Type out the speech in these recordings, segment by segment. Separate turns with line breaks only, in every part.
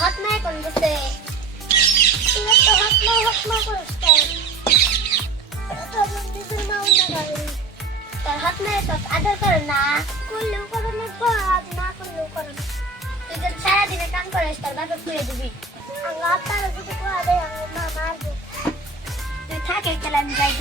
হাত না কোন তো হাত না হাত করস মা না তার হাত না তো আদর কর না করলেও করো না বাপ না করলেও করো না তুই তো সারাদিনে কাম করিস তার বাপে খুলে দিবি আমি আপনার যদি কোয়া দেয় আমি মা মারবো তুই থাকে গেলাম যাই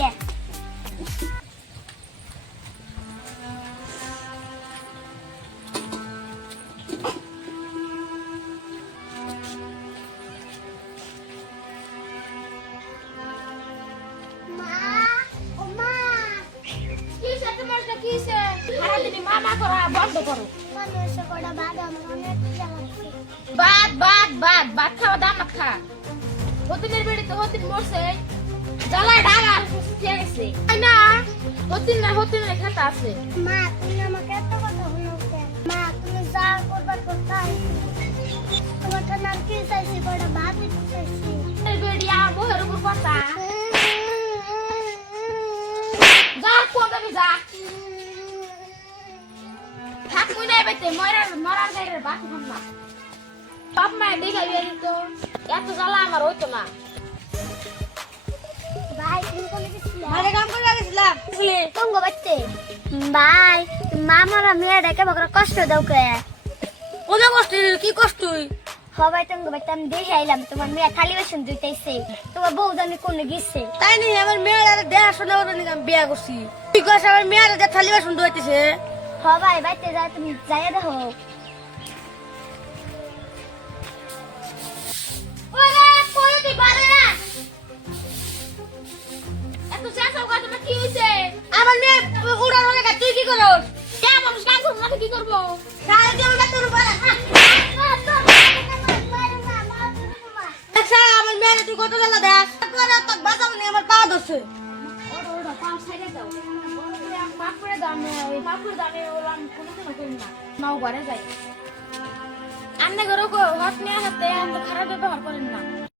বাদ
বাদ বাদ বাদ খাওয়া দাম না খা। হতিনের বেড়ি তো হতিন মরছে। জ্বালায় ডালা খেয়ে গেছে। না হতিন না হতিনের খাতা আছে।
মা তুমি আমাকে এত কথা বলো মা তুমি যা করবার করতে তোমার তো নাম কি চাইছি কটা ভাত চাইছি?
বেড়ি আর মোহের উপর কথা যা কোন যাবি যা থাক মুই নাই বেতে মরার মরার গাড়ির বাকি খাম না। বাপ মায়ের দেখা বিয়ে তো এত জ্বালা আমার হইতো না
ভাই তুমি কোনে গেছিলে
মারে কাম করে গেছিলাম
কঙ্গ বাচ্চে ভাই মা মারা মেয়ে ডেকে বকরা কষ্ট দাও কে
ওদের কষ্ট কি কষ্ট
হবাই তঙ্গ বাচ্চা আমি দেখে আইলাম তোমার মেয়ে থালি বাসন ধুইতেছে তোমার বউ জানি কোনে গেছে
তাই নি আমার মেয়ের আর দেখাশোনা করে নাকি আমি বিয়া করছি। তুই কস আমার মেয়ের যে থালি বাসন ধুইতেছে
হবাই বাইতে যা তুমি যাইয়া দেখো।
আমার মেয়ে উড়ান হলে তুই কি করস? কত জ্বালা দেখ। তোর তো বাঁচাবো নি আমার পা ধরছে। ঘরে ঘরে হট নিয়ে হাতে খারাপ ব্যবহার করেন না।